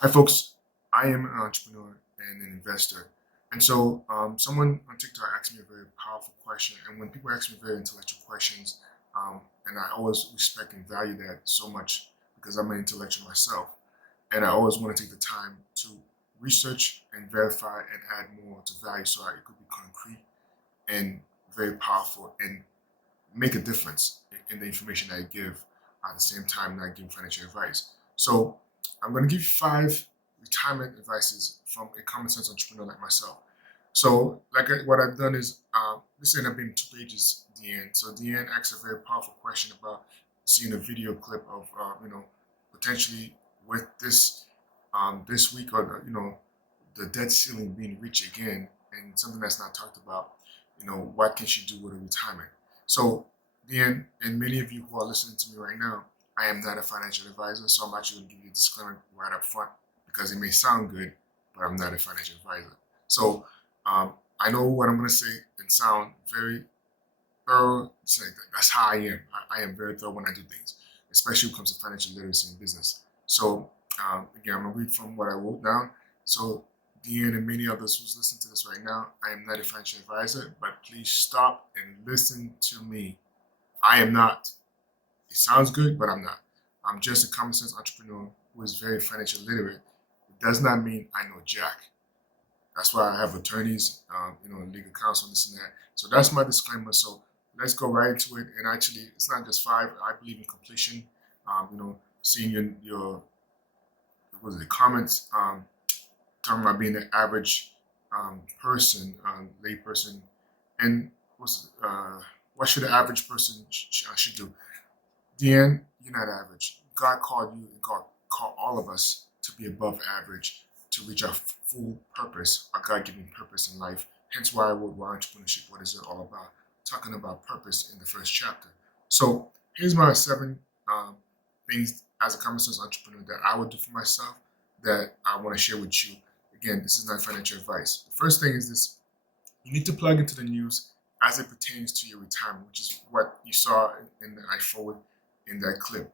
Hi, folks. I am an entrepreneur and an investor. And so, someone on TikTok asked me a very powerful question. And when people ask me very intellectual questions, and I always respect and value that so much because I'm an intellectual myself. And I always want to take the time to research and verify and add more to value so it could be concrete and very powerful and make a difference in the information I give at the same time not giving financial advice. So I'm going to give you 5 retirement advices from a common sense entrepreneur like myself. So what I've done is this ended up being 2 pages. Deanne. So Deanne asked a very powerful question about seeing a video clip of potentially with this week or the debt ceiling being reached again and something that's not talked about. What can she do with her retirement? So, Dan, and many of you who are listening to me right now, I am not a financial advisor, so I'm actually going to give you a disclaimer right up front because it may sound good, but I'm not a financial advisor. So, I know what I'm going to say and sound very thorough. That's how I am. I am very thorough when I do things, especially when it comes to financial literacy and business. So, again, I'm going to read from what I wrote down. So, Deanne and many others who's listening to this right now, I am not a financial advisor, but please stop and listen to me. I am not. It sounds good, but I'm not. I'm just a common sense entrepreneur who is very financially literate. It does not mean I know jack. That's why I have attorneys, legal counsel, this and that. So that's my disclaimer. So let's go right into it. And actually, it's not just 5. I believe in completion. Seeing your what was it, comments talking about being the average person, lay person, and what should the average person should do? Deanne, you're not average. God called you and God called all of us to be above average to reach our full purpose, our God-given purpose in life. Hence why I wrote Why Entrepreneurship, What Is It All About? Talking about purpose in the first chapter. So here's my 7 things as a common sense entrepreneur that I would do for myself that I want to share with you. Again, this is not financial advice. The first thing is this: you need to plug into the news as it pertains to your retirement, which is what you saw in the I forward in that clip,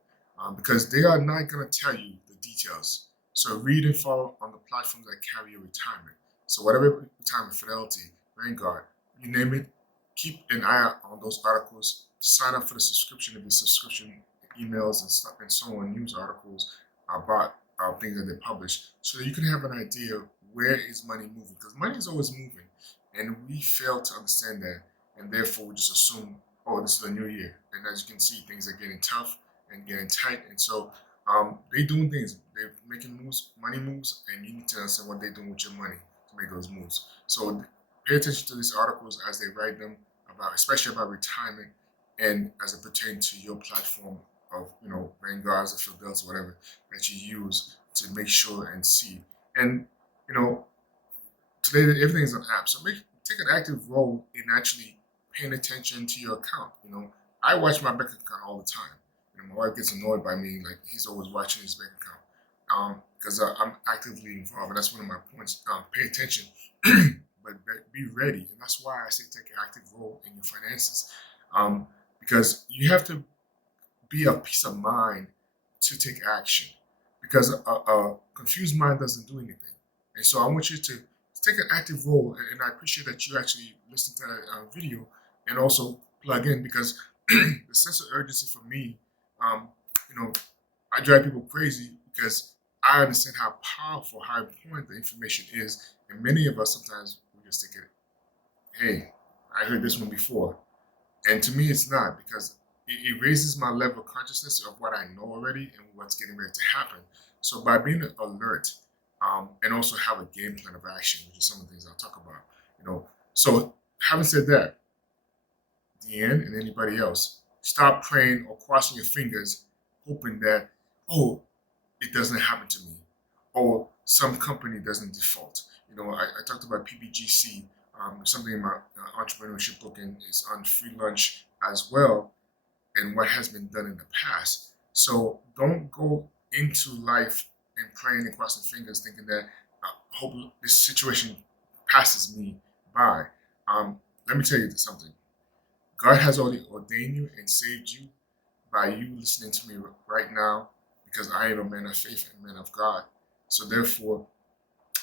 because they are not going to tell you the details. So read and follow on the platforms that carry your retirement. So whatever retirement, Fidelity, Vanguard, you name it, keep an eye out on those articles. Sign up for the subscription of your subscription emails and stuff and so on, news articles about things that they publish, so that you can have an idea of where is money moving, because money is always moving, and we fail to understand that, and therefore we just assume, oh, this is a new year, and as you can see, things are getting tough and getting tight, and so they're doing things, they're making moves, money moves, and you need to understand what they're doing with your money to make those moves. So pay attention to these articles as they write them about, especially about retirement, and as it pertains to your platform of Vanguards or Fidelity, whatever that you use to make sure and see. And you know, today everything is an app, so take an active role in actually paying attention to your account. I watch my bank account all the time. My wife gets annoyed by me, like he's always watching his bank account, because I'm actively involved, and that's one of my points. Pay attention, but be ready, and that's why I say take an active role in your finances, because you have to be of peace of mind to take action, because a confused mind doesn't do anything. And so I want you to take an active role, and I appreciate that you actually listen to that video and also plug in, because the sense of urgency for me, um, you know, I drive people crazy because I understand how powerful, how important the information is, and many of us sometimes we just think, "Hey, I heard this one before," and to me, it's not, because it raises my level of consciousness of what I know already and what's getting ready to happen. So by being alert, and also have a game plan of action, which is some of the things I'll talk about. So having said that, Deanne and anybody else, stop praying or crossing your fingers, hoping that, oh, it doesn't happen to me, or some company doesn't default. I talked about PBGC, something in my entrepreneurship book, and it's on free lunch as well, and what has been done in the past. So don't go into life and praying and crossing fingers, thinking that hope this situation passes me by. Let me tell you something. God has already ordained you and saved you by you listening to me right now, because I am a man of faith and man of God. So therefore,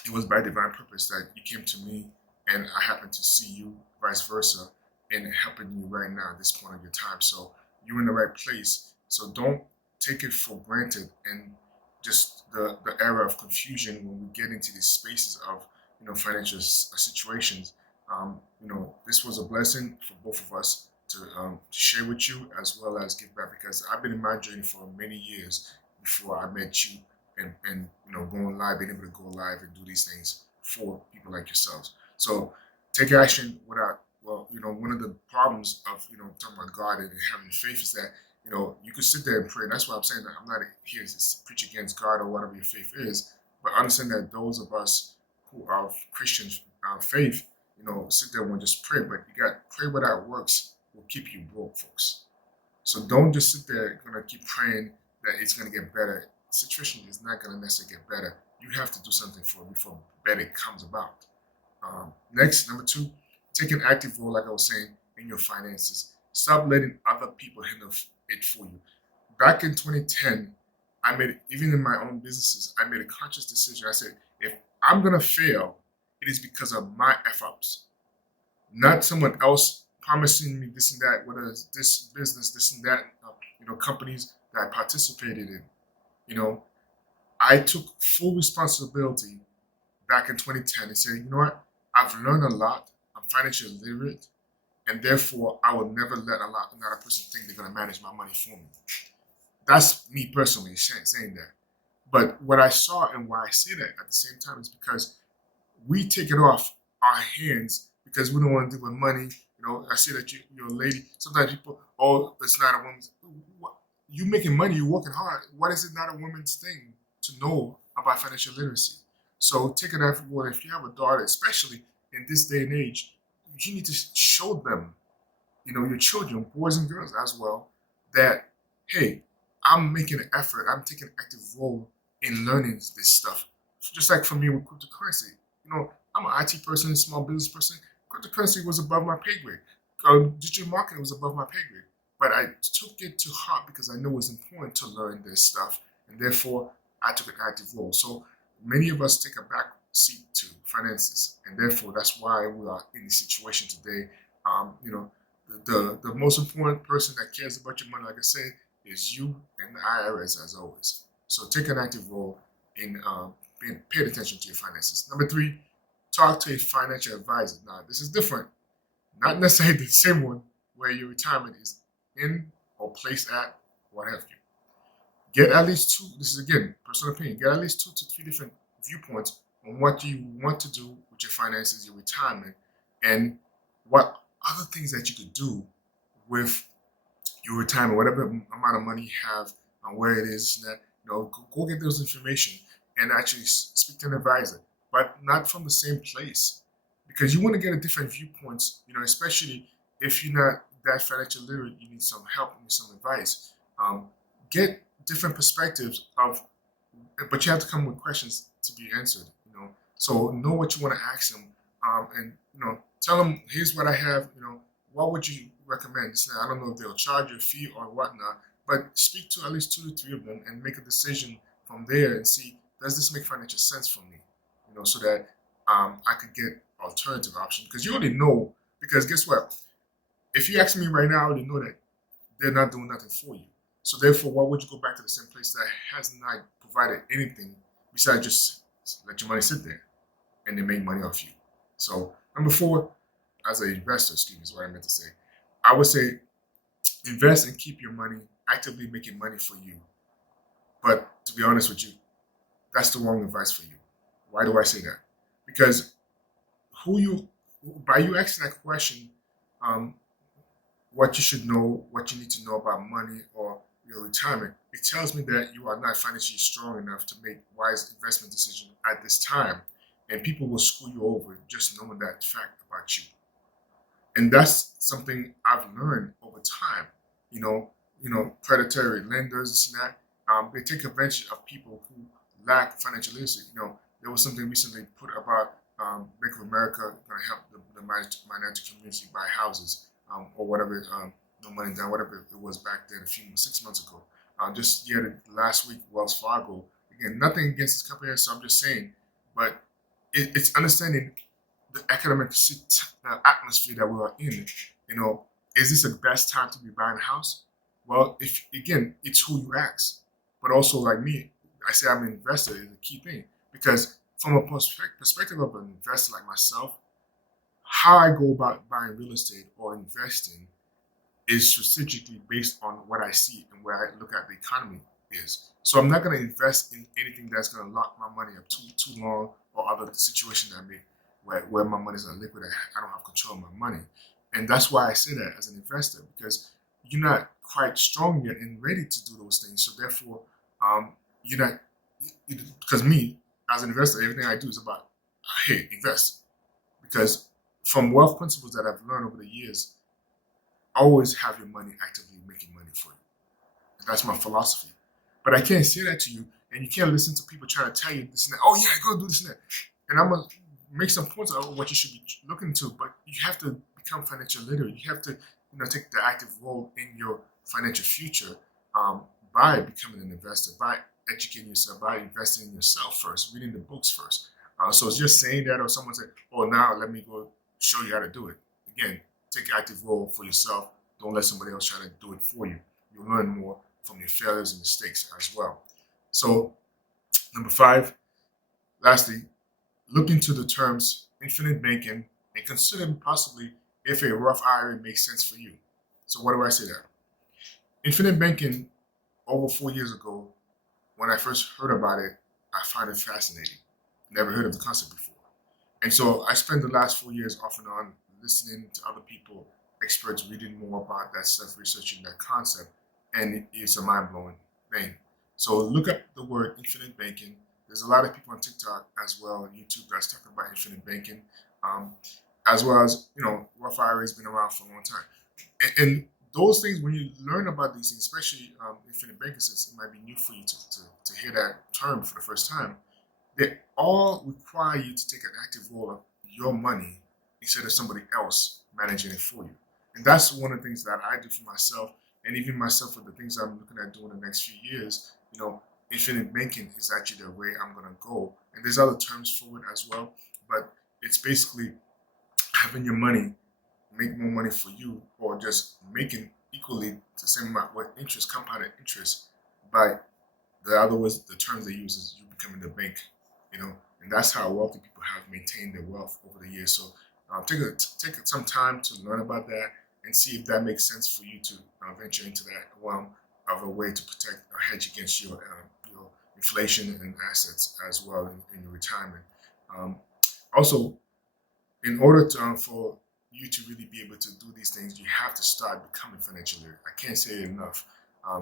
it was by divine purpose that you came to me, and I happen to see you, vice versa, and helping you right now at this point of your time. So you're in the right place. So don't take it for granted, and just the era of confusion when we get into these spaces of financial situations. This was a blessing for both of us to share with you as well as give back, because I've been in my journey for many years before I met you, and going live, being able to go live and do these things for people like yourselves. So take action without, well, one of the problems of talking about God and having faith is that you could sit there and pray. And that's why I'm saying that I'm not here to preach against God or whatever your faith is, but understand that those of us who are Christians, faith, sit there and just pray. But you got pray without works will keep you broke, folks. So don't just sit there gonna keep praying that it's gonna get better. The situation is not gonna necessarily get better. You have to do something for it before better comes about. Next, number two, take an active role, like I was saying, in your finances. Stop letting other people handle it for you. Back in 2010, even in my own businesses, I made a conscious decision. I said, if I'm gonna fail, it is because of my efforts, not someone else promising me this and that, whether it's this business, this and that, companies that I participated in. I took full responsibility back in 2010 and said, you know what, I've learned a lot. I'm financially literate, and therefore I will never let another person think they're going to manage my money for me. That's me personally saying that. But what I saw and why I say that at the same time is because we take it off our hands because we don't want to deal with money. I see that you're a lady. Sometimes people, oh, it's not a woman's. You making money, you're working hard. What is it not a woman's thing to know about financial literacy? So take it out for if you have a daughter, especially in this day and age, you need to show them, your children, boys and girls as well, that, hey, I'm making an effort. I'm taking an active role in learning this stuff. Just like for me with cryptocurrency. I'm an IT person, small business person. Cryptocurrency was above my pay grade. Digital marketing was above my pay grade. But I took it to heart because I know it was important to learn this stuff. And therefore, I took an active role. So many of us take a back seat to finances. And therefore, that's why we are in this situation today. The most important person that cares about your money, like I said, is you and the IRS, as always. So take an active role in being paid attention to your finances. Number three, talk to a financial advisor. Now, this is different. Not necessarily the same one where your retirement is in or placed at, what have you. Get at least two, this is again, personal opinion, get at least 2 to 3 different viewpoints on what you want to do with your finances, your retirement, and what other things that you could do with your retirement, whatever amount of money you have, and where it is, that go get those information and actually speak to an advisor, but not from the same place, because you want to get a different viewpoints. Especially if you're not that financial literate, you need some help, you need some advice. Get different perspectives but you have to come with questions to be answered. So know what you want to ask them, and tell them, here's what I have. What would you recommend? I don't know if they'll charge you a fee or whatnot, but speak to at least 2 to 3 of them and make a decision from there and see, does this make financial sense for me? So that I could get alternative options, because you already know. Because guess what? If you ask me right now, I already know that they're not doing nothing for you. So therefore, why would you go back to the same place that has not provided anything besides just let your money sit there and they make money off you? So number 4, as an investor, excuse me, is what I meant to say. I would say invest and keep your money actively making money for you. But to be honest with you, that's the wrong advice for you. Why do I say that? Because by you asking that question, what you should know, what you need to know about money or your retirement, it tells me that you are not financially strong enough to make wise investment decisions at this time. And people will screw you over just knowing that fact about you. And that's something I've learned over time. Predatory lenders, this and that, they take advantage of people who lack financial literacy. There was something recently put about Bank of America going to help the minority community buy houses, or whatever, no money down, whatever it was back then, 6 months ago. Just last week, Wells Fargo, Again, nothing against this company, so I'm just saying, but it's understanding the economic atmosphere that we are in. You know, is this the best time to be buying a house? Well, if again, it's who you ask. But also, like me, I say I'm an investor is a key thing because from a perspective of an investor like myself, how I go about buying real estate or investing is strategically based on what I see and where I look at the economy is. So I'm not going to invest in anything that's going to lock my money up too long or other situations that may where my money is not liquid. I don't have control of my money, and that's why I say that as an investor because you're not quite strong yet and ready to do those things. So therefore, you're not because me as an investor, everything I do is about hey invest because from wealth principles that I've learned over the years, always have your money actively making money for you. That's my philosophy. But I can't say that to you, and you can't listen to people trying to tell you this and that. Oh yeah, go do this and that. And I'm gonna make some points of what you should be looking to. But you have to become financial literate. You have to, take the active role in your financial future by becoming an investor, by educating yourself, by investing in yourself first, reading the books first. So it's just saying that, or someone said, "Oh, now let me go show you how to do it." Again, take an active role for yourself. Don't let somebody else try to do it for you. You'll learn more from your failures and mistakes as well. So, number 5, lastly, look into the terms infinite banking and consider possibly if a Roth IRA makes sense for you. So, what do I say there? Infinite banking, over 4 years ago, when I first heard about it, I found it fascinating. Never heard of the concept before. And so I spent the last 4 years off and on listening to other people, experts, reading more about that stuff, researching that concept, and it's a mind-blowing thing. So look up the word infinite banking. There's a lot of people on TikTok as well and YouTube that's talking about infinite banking, as well as, Roth IRA has been around for a long time. And those things, when you learn about these things, especially infinite banking, since it might be new for you to hear that term for the first time, they all require you to take an active role of your money instead of somebody else managing it for you. And that's one of the things that I do for myself, and even myself with the things I'm looking at doing the next few years. Infinite banking is actually the way I'm going to go. And there's other terms for it as well, but it's basically having your money make more money for you, or just making equally the same amount with interest, compounded interest. By the other words, the terms they use is you becoming the bank, and that's how wealthy people have maintained their wealth over the years. So take some time to learn about that and see if that makes sense for you to venture into that realm of a way to protect or hedge against your inflation and assets as well in your retirement. Also, in order for you to really be able to do these things, you have to start becoming financially literate. I can't say it enough.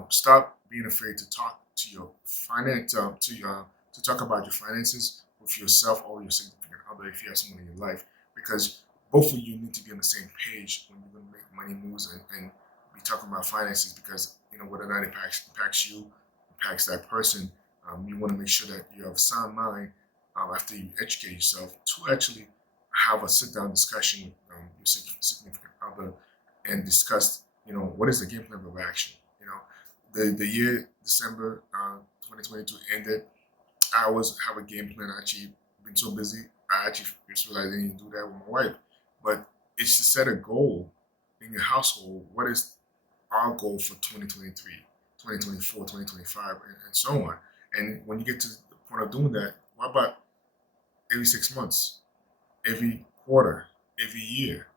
Stop being afraid to talk to your finance, to talk about your finances with yourself or your significant other if you have someone in your life, because both of you need to be on the same page when you're going to make money moves and be talking about finances, because whether or not it impacts you, impacts that person, you want to make sure that you have sound mind after you educate yourself to actually have a sit-down discussion with your significant other and discuss, what is the game plan of action. The year December 2022 ended. I always have a game plan. I actually been so busy. I actually just realized I didn't do that with my wife. But it's to set a goal in your household. What is our goal for 2023, 2024, 2025, and so on. And when you get to the point of doing that, what about every 6 months, every quarter, every year?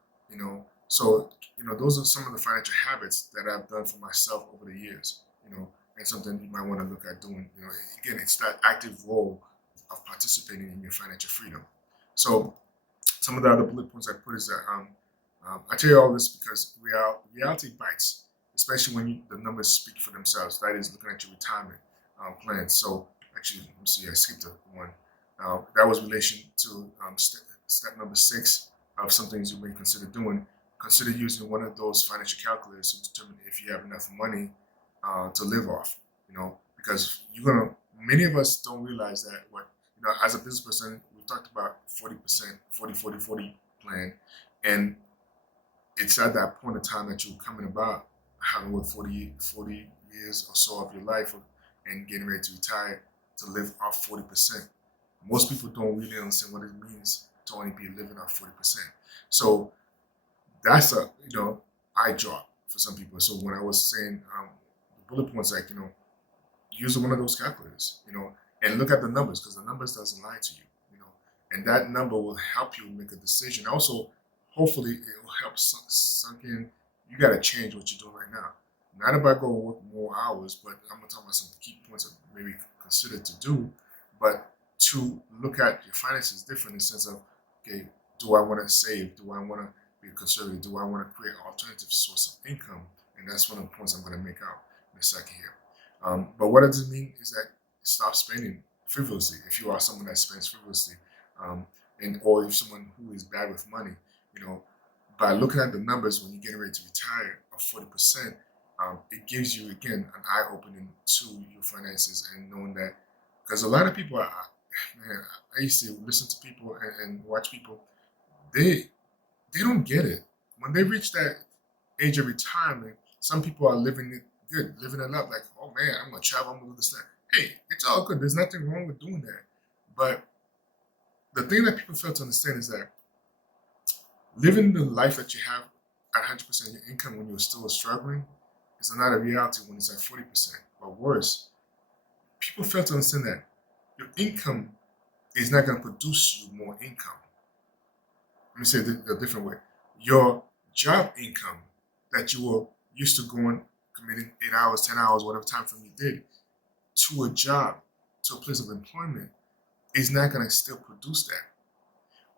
So those are some of the financial habits that I've done for myself over the years. And something you might want to look at doing. Again, it's that active role of participating in your financial freedom. So some of the other bullet points I put is that I tell you all this because reality bites, especially when the numbers speak for themselves. That is looking at your retirement plan. So actually, let me see, I skipped one. That was relation to step number 6 of some things you may consider doing. Consider using one of those financial calculators to determine if you have enough money to live off. Because many of us don't realize that as a business person, we talked about 40%, 40 plan, and it's at that point in time that you're coming about having 40 years or so of your life and getting ready to retire. to live off 40%. Most people don't really understand what it means to only be living off 40%. So that's a eye drop for some people. So when I was saying the bullet points, like use one of those calculators, and look at the numbers, because the numbers doesn't lie to you, and that number will help you make a decision. Also, hopefully, it will help sunk in. You got to change what you're doing right now. Not about going to work more hours, but I'm gonna talk about some key points that maybe consider to do, but to look at your finances different in the sense of, okay, do I want to save? Do I want to be conservative? Do I want to create an alternative source of income? And that's one of the points I'm going to make out in a second here. But what does it mean is that stop spending frivolously. If you are someone that spends frivolously, or if someone who is bad with money, by looking at the numbers when you're getting ready to retire of 40%, it gives you again an eye opening to your finances and knowing that, because a lot of people I used to listen to people and watch people, they don't get it. When they reach that age of retirement, some people are living it good, living it up, like, oh man, I'm gonna travel, I'm gonna do this, that. Hey, it's all good. There's nothing wrong with doing that. But the thing that people fail to understand is that living the life that you have at 100% of your income when you're still struggling is not a reality when it's at 40%. But worse, people fail to understand that your income is not going to produce you more income. Let me say it a different way. Your job income that you were used to going, committing 8 hours, 10 hours, whatever time frame you did, to a job, to a place of employment, is not going to still produce that.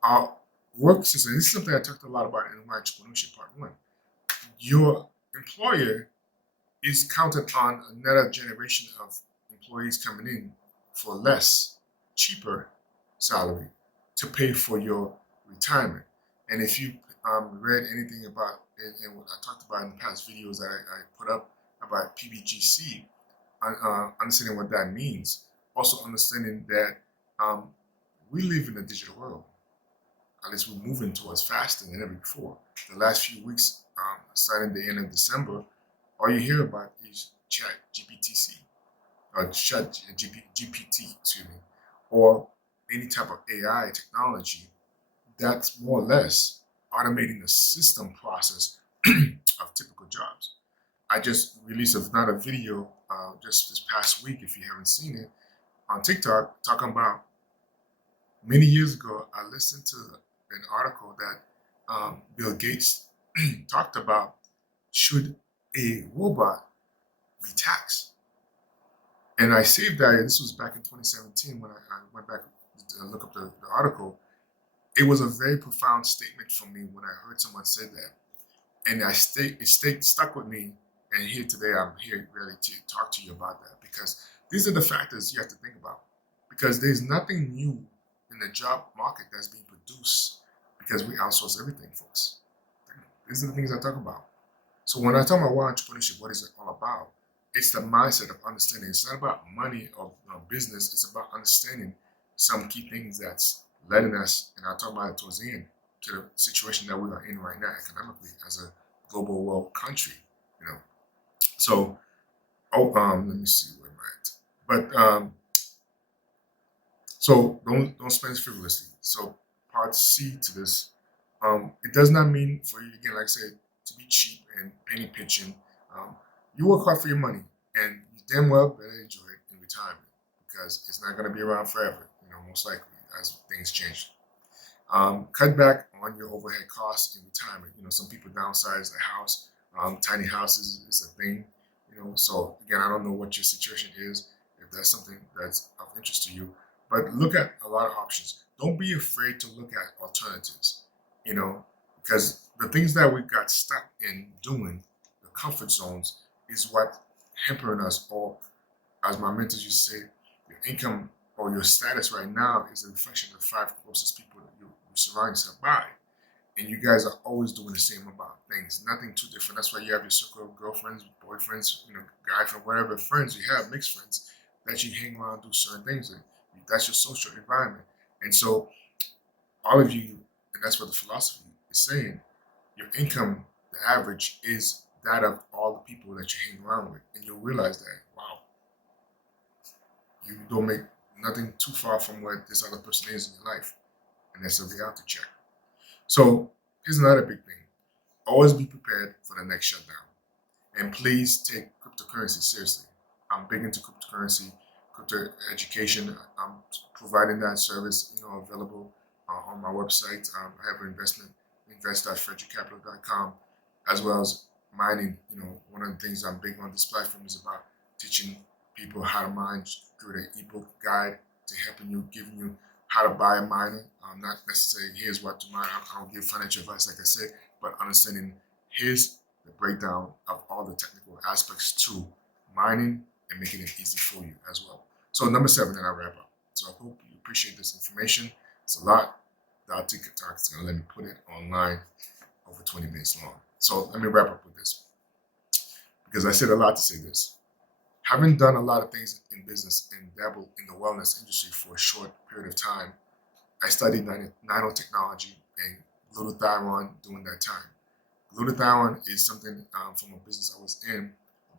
Our work system, this is something I talked a lot about in my entrepreneurship part one. Your employer is counted on another generation of employees coming in for less, cheaper salary to pay for your retirement. And if you read anything about and what I talked about in the past videos that I put up about PBGC, understanding what that means, also understanding that we live in a digital world. At least we're moving towards faster than ever before. The last few weeks, starting the end of December, all you hear about is Chat GPTC, or Chat GPT, excuse me, or any type of AI technology that's more or less automating the system process of typical jobs. I just released another video just this past week, if you haven't seen it, on TikTok, talking about many years ago, I listened to an article that Bill Gates talked about, should a robot be taxed? And I saved that. This was back in 2017 when I went back to look up the article. It was a very profound statement for me when I heard someone say that. And it stuck with me. And here today, I'm here really to talk to you about that, because these are the factors you have to think about. Because there's nothing new in the job market that's being produced because we outsource everything, folks. These are the things I talk about. So when I talk about why entrepreneurship, what is it all about? It's the mindset of understanding. It's not about money or business. It's about understanding some key things that's letting us, and I'll talk about it towards the end, to the situation that we are in right now economically as a global world country. So, let me see where I'm at. But so don't spend frivolously. So part C to this, it does not mean for you, again, like I said, to be cheap and penny pitching. You work hard for your money, and you damn well better enjoy it in retirement, because it's not going to be around forever, most likely, as things change. Cut back on your overhead costs in retirement. Some people downsize their house. Tiny houses is a thing. So again, I don't know what your situation is, if that's something that's of interest to you, but look at a lot of options. Don't be afraid to look at alternatives, because the things that we got stuck in doing, the comfort zones, is what hampering us. Or, as my mentors used to say, your income or your status right now is a reflection of the 5 closest people that you surround yourself by. And you guys are always doing the same about things, nothing too different. That's why you have your circle of girlfriends, boyfriends, guy friend, whatever friends you have, mixed friends, that you hang around, do certain things with. That's your social environment. And so all of you, and that's what the philosophy is saying, your income, the average, is that of all the people that you hang around with. And you'll realize that, wow, You don't make nothing too far from where this other person is in your life. And that's a reality check. So here's another big thing. Always be prepared for the next shutdown. And please take cryptocurrency seriously. I'm big into cryptocurrency, crypto education. I'm providing that service, available on my website. I have an invest.frederickcapital.com, as well as mining. One of the things I'm big on this platform is about teaching people how to mine, create an ebook guide to helping you, giving you how to buy a miner. Not necessarily here's what to mine. I don't give financial advice, like I said, but understanding here's the breakdown of all the technical aspects to mining and making it easy for you as well. So number 7, then I wrap up. So I hope you appreciate this information. It's a lot. The TikTok is going to let me put it online over 20 minutes long. So let me wrap up with this, because I said a lot to say this. Having done a lot of things in business and dabbled in the wellness industry for a short period of time, I studied nanotechnology and glutathione during that time. Glutathione is something from a business I was in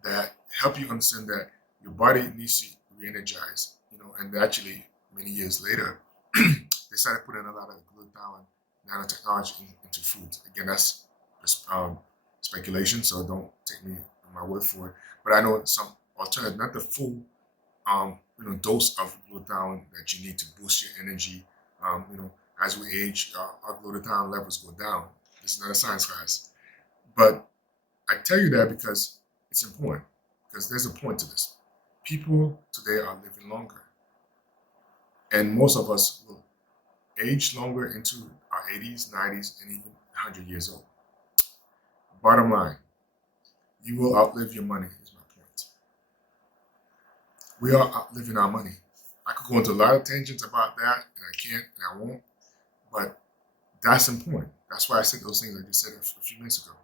that help you understand that your body needs to re-energize, and actually many years later, they started putting a lot of glutathione nanotechnology into foods. Again, that's just speculation, so don't take me on my word for it. But I know some alternative, not the full dose of glutathione that you need to boost your energy. As we age, our glutathione levels go down. This is not a science class. But I tell you that because it's important, because there's a point to this. People today are living longer. And most of us will age longer into our 80s, 90s, and even 100 years old. Bottom line, you will outlive your money, is my point. We are outliving our money. I could go into a lot of tangents about that, and I can't, and I won't, but that's important. That's why I said those things I just said a few minutes ago.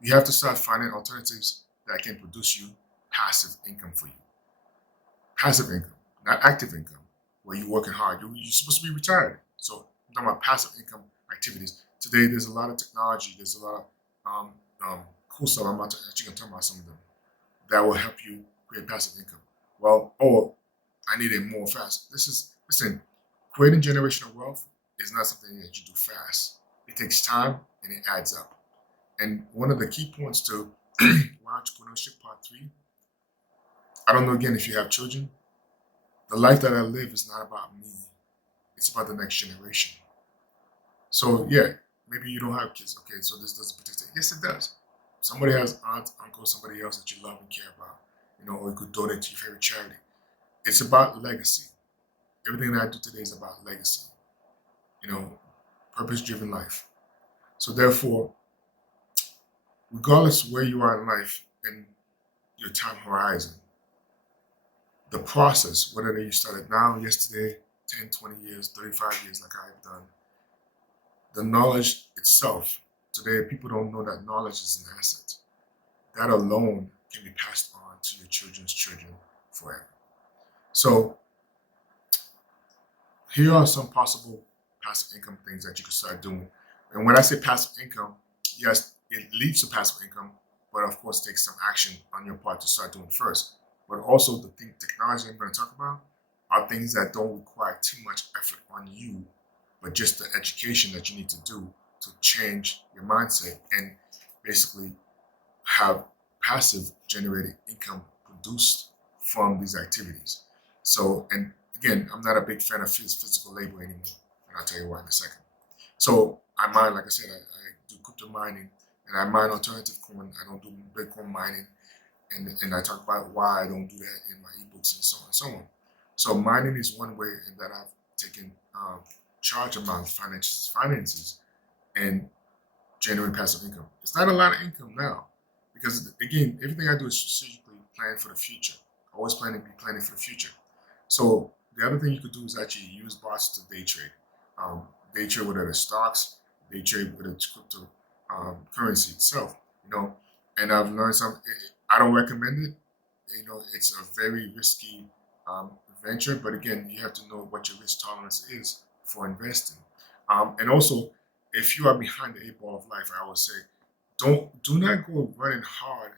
You have to start finding alternatives that can produce you passive income for you. Passive income, not active income, where you're working hard. You're supposed to be retired. So I'm talking about passive income activities. Today, there's a lot of technology. There's a lot of cool stuff. I'm actually going to talk about some of them that will help you create passive income. Well, I need it more fast. Listen, creating generational wealth is not something that you do fast. It takes time and it adds up. And one of the key points to entrepreneurship part 3, I don't know again if you have children. The life that I live is not about me. It's about the next generation. So yeah, maybe you don't have kids. Okay, so this doesn't protect. Yes, it does. Somebody has aunt, uncle, somebody else that you love and care about, or you could donate to your favorite charity. It's about legacy. Everything that I do today is about legacy. Purpose-driven life. So therefore, regardless where you are in life and your time horizon, the process, whether you started now, yesterday, 10, 20 years, 35 years like I've done, the knowledge itself, today people don't know that knowledge is an asset. That alone can be passed on to your children's children forever. So here are some possible passive income things that you can start doing. And when I say passive income, yes, it leads to passive income, but of course takes some action on your part to start doing first. But also the technology I'm going to talk about are things that don't require too much effort on you, but just the education that you need to do to change your mindset and basically have passive generated income produced from these activities. So, and again, I'm not a big fan of physical labor anymore, and I'll tell you why in a second. So I mine, like I said, I do crypto mining, and I mine alternative coin. I don't do Bitcoin mining, and I talk about why I don't do that in my ebooks and so on and so on. So mining is one way in that I've taken charge of my finances and generate passive income. It's not a lot of income now, because again, everything I do is strategically plan for the future. Always planning for the future. So the other thing you could do is actually use bots to day trade. Day trade with other stocks, day trade with the crypto currency itself. And I've learned something. I don't recommend it. It's a very risky venture, but again, you have to know what your risk tolerance is for investing. And also, if you are behind the 8 ball of life, I always say, do not go running hard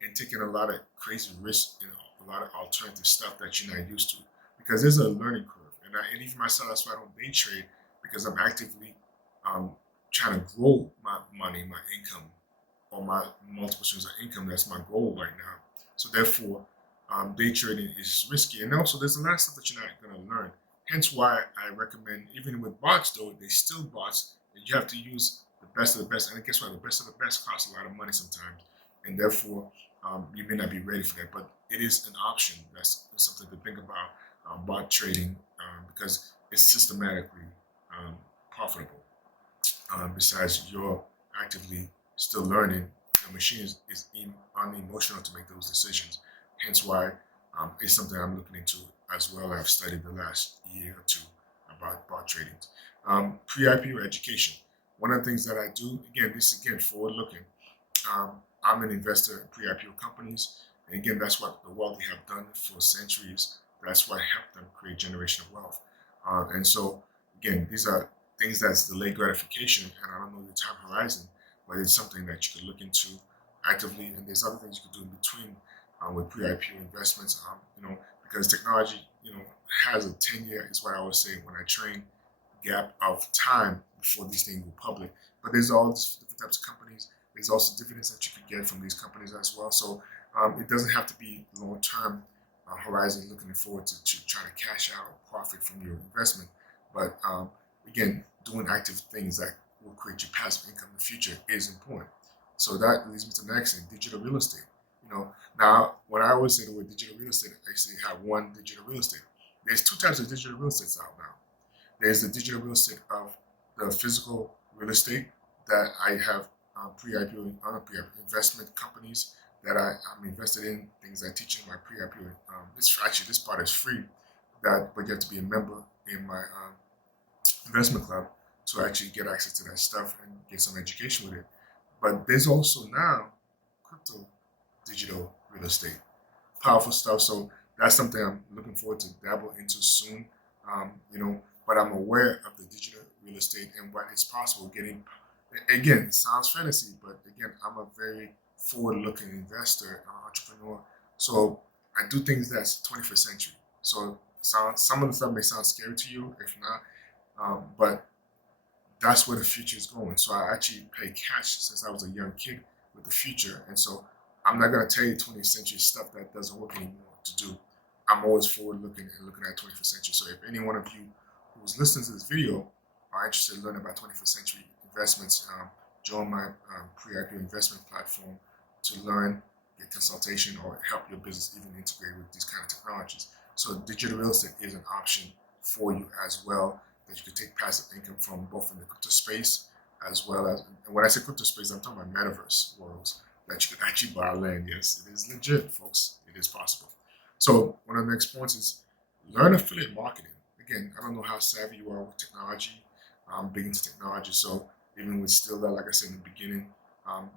and taking a lot of crazy risks and a lot of alternative stuff that you're not used to. because there's a learning curve, and even myself, that's why I don't day trade, because I'm actively trying to grow my money, my income, or my multiple streams of income. That's my goal right now. So therefore, day trading is risky, and also there's a lot of stuff that you're not going to learn. Hence why I recommend, even with bots though, they still bots, and you have to use the best of the best. And guess what? The best of the best costs a lot of money sometimes, and therefore you may not be ready for that. But it is an option. That's something to think about, bot trading, because it's systematically profitable. Besides, you're actively still learning. The machine is unemotional to make those decisions. Hence why it's something I'm looking into as well. I've studied the last year or two about bot trading. Pre-IPO education. One of the things that I do, again, this is again forward-looking. I'm an investor in pre-IPO companies, and again, that's what the wealthy have done for centuries. That's what helped them create generational wealth. And so, again, these are things that's delayed gratification, and I don't know the time horizon, but it's something that you could look into actively. And there's other things you could do in between with pre-IPO investments, because technology, has a 10-year, is what I always say when I train, gap of time before these things go public. But there's all these different types of companies. There's also dividends that you can get from these companies as well. So it doesn't have to be long-term horizon, looking forward to trying to cash out or profit from your investment. But again, doing active things that will create your passive income in the future is important. So that leads me to the next thing, digital real estate. Now when I always say the word digital real estate, I say have one digital real estate. There's two types of digital real estates out now. There's the digital real estate of the physical real estate that I have pre-IPO investment companies that I'm invested in, things I teach in my pre-IPO. This part is free, but you have to be a member in my investment club to actually get access to that stuff and get some education with it. But there's also now crypto digital real estate, powerful stuff. So that's something I'm looking forward to dabble into soon. But I'm aware of the digital real estate and what is possible getting. Again, it sounds fantasy, but again, I'm a very forward-looking investor, entrepreneur. So I do things that's 21st century. So some of the stuff may sound scary to you, if not, but that's where the future is going. So I actually pay cash since I was a young kid with the future, and so I'm not going to tell you 20th century stuff that doesn't work anymore to do. I'm always forward-looking and looking at 21st century. So if any one of you who's listening to this video are interested in learning about 21st century investments, join my pre-IPO investment platform to learn, get consultation, or help your business even integrate with these kind of technologies. So digital real estate is an option for you as well, that you can take passive income from, both in the crypto space as well as, and when I say crypto space, I'm talking about metaverse worlds that you can actually buy land. Yes, it is legit, folks. It is possible. So one of the next points is learn affiliate marketing. Again, I don't know how savvy you are with technology. I'm big into technology, so even with still that, like I said in the beginning,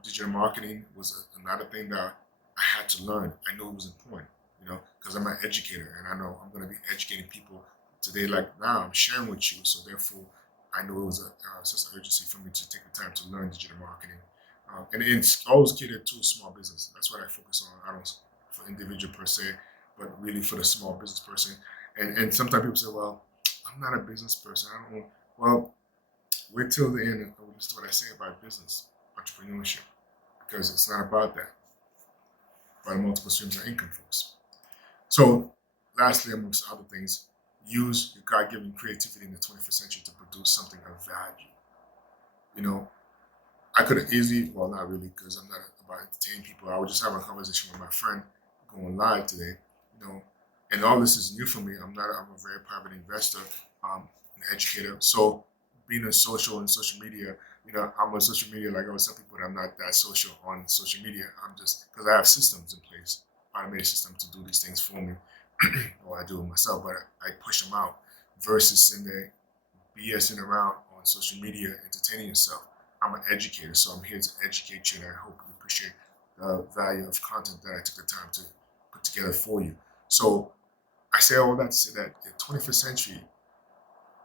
digital marketing was another thing that I had to learn. I know it was important, because I'm an educator, and I know I'm going to be educating people today. Like now, I'm sharing with you, so therefore, I know it was a sense of urgency for me to take the time to learn digital marketing, and it's always catered to a small business. That's what I focus on. I don't for individual per se, but really for the small business person. And sometimes people say, well, I'm not a business person. I don't know. Well, wait till the end and listen to what I say about business, entrepreneurship, because it's not about that, about multiple streams of income, folks. So lastly, amongst other things, use your God-given creativity in the 21st century to produce something of value. I could have easily, well, not really, because I'm not about entertaining people. I was just having a conversation with my friend going live today, and all this is new for me. I'm a very private investor, an educator. So being a social media, I'm on social media, like I was telling people that I'm not that social on social media. I'm just, because I have systems in place, automated system to do these things for me, or I do it myself, but I push them out versus sitting there BSing around on social media, entertaining yourself. I'm an educator, so I'm here to educate you, and I hope you appreciate the value of content that I took the time to put together for you. So I say all that to say that in the 21st century,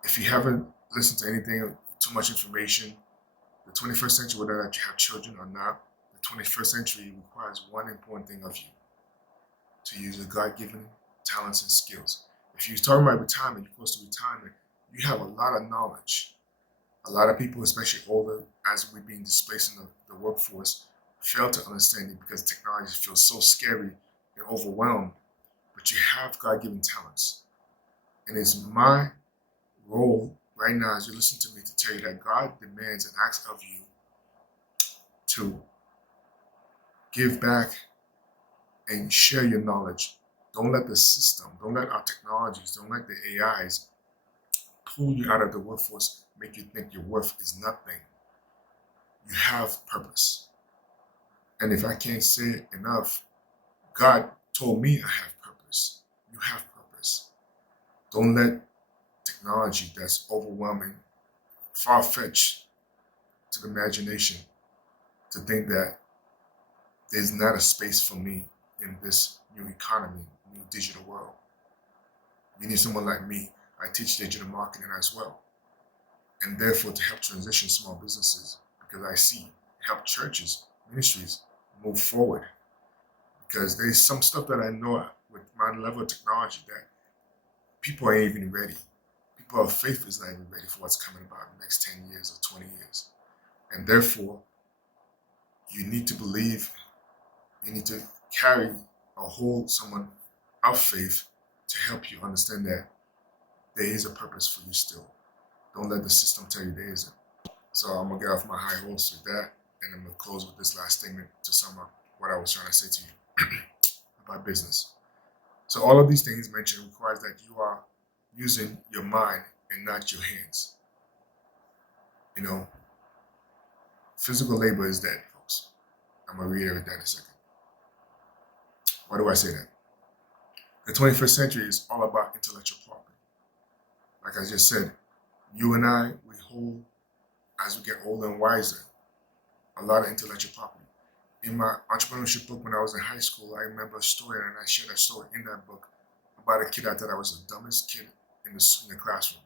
if you haven't listened to anything, too much information, the 21st century, whether or not you have children or not, the 21st century requires one important thing of you: to use your God-given talents and skills. If you're talking about retirement, you're close to retirement, you have a lot of knowledge. A lot of people, especially older, as we're being displaced in the workforce, fail to understand it because technology feels so scary and overwhelmed. But you have God-given talents. And it's my role right now as you listen to me to tell you that God demands and asks of you to give back and share your knowledge. Don't let the system, don't let our technologies, don't let the AIs pull you out of the workforce, make you think your worth is nothing. You have purpose. And if I can't say it enough, God told me I have purpose. You have purpose. Don't let technology that's overwhelming, far-fetched to the imagination, to think that there's not a space for me in this new economy, new digital world. You need someone like me. I teach digital marketing as well. And therefore to help transition small businesses, because I see help churches, ministries move forward. Because there's some stuff that I know with my level of technology that people ain't even ready. People of faith is not even ready for what's coming about in the next 10 years or 20 years. And therefore, you need to believe, you need to carry or hold someone of faith to help you understand that there is a purpose for you still. Don't let the system tell you there isn't. So I'm gonna get off my high horse with that, and I'm gonna close with this last statement to sum up what I was trying to say to you about business. So all of these things mentioned requires that you are using your mind and not your hands. You know, physical labor is dead, folks. I'm gonna reiterate that in a second. Why do I say that? The 21st century is all about intellectual property. Like I just said, you and I, we hold, as we get older and wiser, a lot of intellectual property. In my entrepreneurship book when I was in high school, I remember a story, and I shared a story in that book about a kid I thought I was the dumbest kid in the classroom.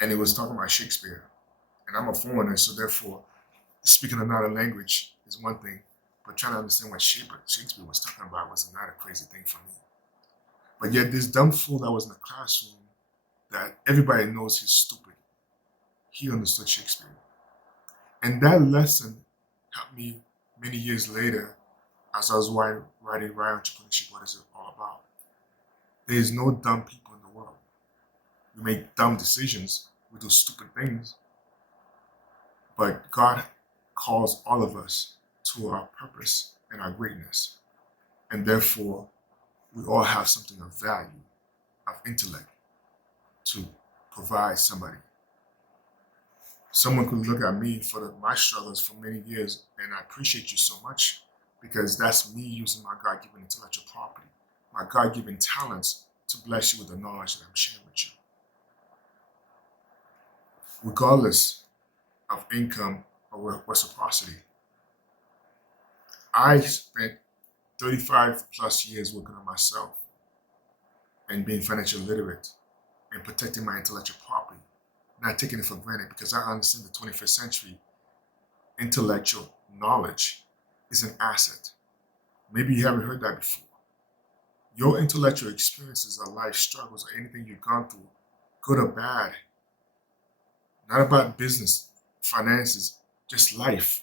And it was talking about Shakespeare. And I'm a foreigner, so therefore, speaking another language is one thing, but trying to understand what Shakespeare was talking about was not a crazy thing for me. But yet this dumb fool that was in the classroom that everybody knows he's stupid, he understood Shakespeare. And that lesson helped me many years later as I was writing Right Entrepreneurship, What Is It All About? There is no dumb people in the world. We make dumb decisions, we do stupid things, but God calls all of us to our purpose and our greatness. And therefore, we all have something of value, of intellect, to provide somebody. Someone could look at me for my struggles for many years, and I appreciate you so much because that's me using my God-given intellectual property, my God-given talents to bless you with the knowledge that I'm sharing with you. Regardless of income or reciprocity, I spent 35 plus years working on myself and being financially literate and protecting my intellectual property, not taking it for granted, because I understand the 21st century intellectual knowledge is an asset. Maybe you haven't heard that before. Your intellectual experiences or life struggles or anything you've gone through, good or bad, not about business, finances, just life,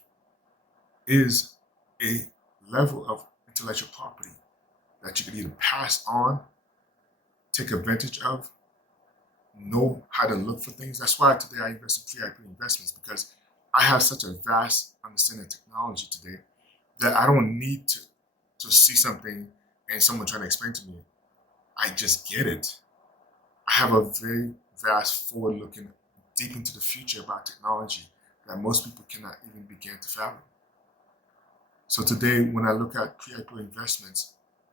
is a level of intellectual property that you can either pass on, take advantage of, know how to look for things. That's why today I invest in free IP investments, because I have such a vast understanding of technology today that I don't need to see something and someone trying to explain to me. I just get it. I have a very vast forward-looking, deep into the future about technology that most people cannot even begin to fathom. So today, when I look at pre-IPO investments,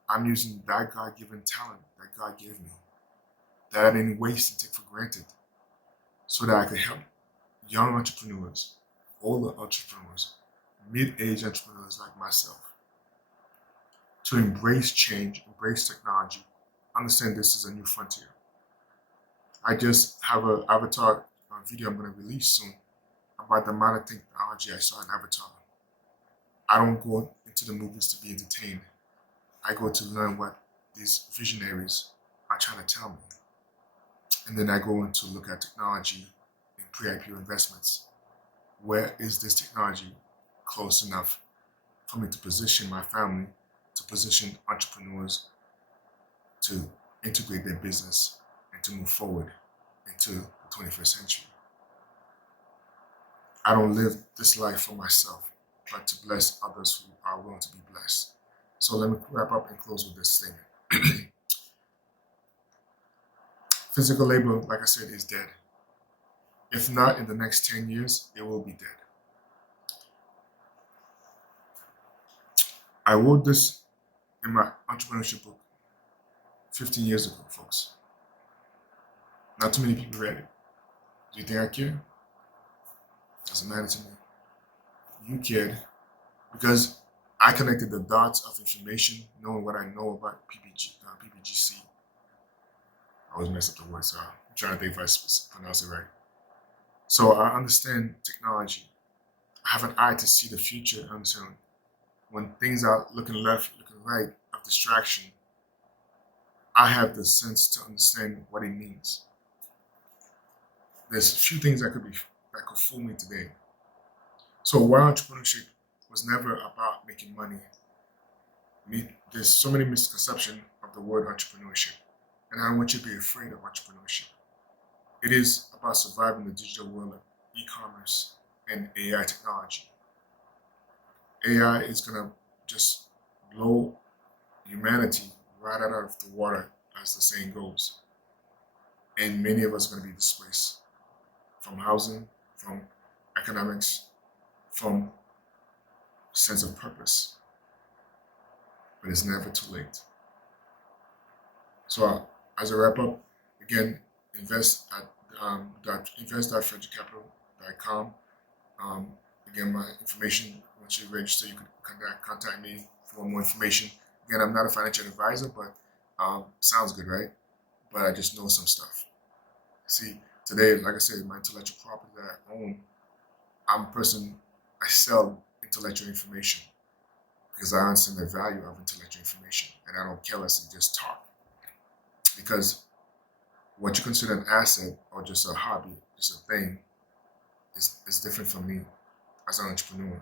I'm using that God-given talent that God gave me, that I didn't waste and take for granted, so that I could help young entrepreneurs, older entrepreneurs, mid-age entrepreneurs like myself to embrace change, embrace technology, understand this is a new frontier. I just have an Avatar video I'm going to release soon about the amount of technology I saw in Avatar. I don't go into the movies to be entertained. I go to learn what these visionaries are trying trying to tell me? And then I go on to look at technology in pre-IPO investments. Where is this technology close enough for me to position my family, to position entrepreneurs to integrate their business and to move forward into the 21st century? I don't live this life for myself, but to bless others who are willing to be blessed. So let me wrap up and close with this statement. Physical labor, like I said, is dead. If not in the next 10 years, it will be dead. I wrote this in my entrepreneurship book 15 years ago, folks. Not too many people read it. Do you think I care? Doesn't matter to me. You cared because I connected the dots of information, knowing what I know about PPGC. I always mess up the word, so I'm trying to think if I pronounce it right. So I understand technology. I have an eye to see the future. I understand when things are looking left, looking right, of distraction. I have the sense to understand what it means. There's a few things that could fool me today. So while entrepreneurship was never about making money, there's so many misconceptions of the word entrepreneurship, and I don't want you to be afraid of entrepreneurship. It is about surviving the digital world of e-commerce and AI technology. AI is gonna just blow humanity right out of the water, as the saying goes. And many of us are gonna be displaced from housing, from economics, from sense of purpose. But it's never too late. So as a wrap up, again, invest at invest.frederickcapital.com. Again, my information, once you register, you can contact me for more information. Again, I'm not a financial advisor, but sounds good, right? But I just know some stuff. See, today, like I said, my intellectual property that I own, I'm a person, I sell intellectual information because I understand the value of intellectual information, and I don't carelessly just talk. Because what you consider an asset or just a hobby, just a thing, is different from me as an entrepreneur.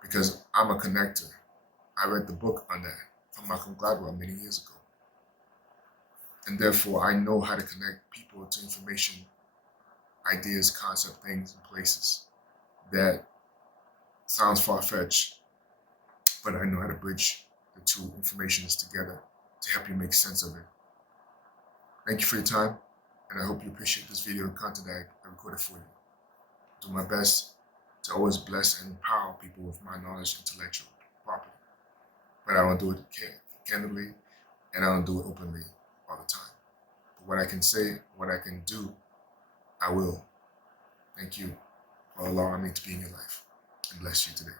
Because I'm a connector. I read the book on that from Malcolm Gladwell many years ago. And therefore, I know how to connect people to information, ideas, concept, things, and places that sounds far-fetched, but I know how to bridge the two informations together to help you make sense of it. Thank you for your time, and I hope you appreciate this video and content that I recorded for you. Do my best to always bless and empower people with my knowledge and intellectual property. But I don't do it candidly, and I don't do it openly all the time. But what I can say, what I can do, I will. Thank you for allowing me to be in your life, and bless you today.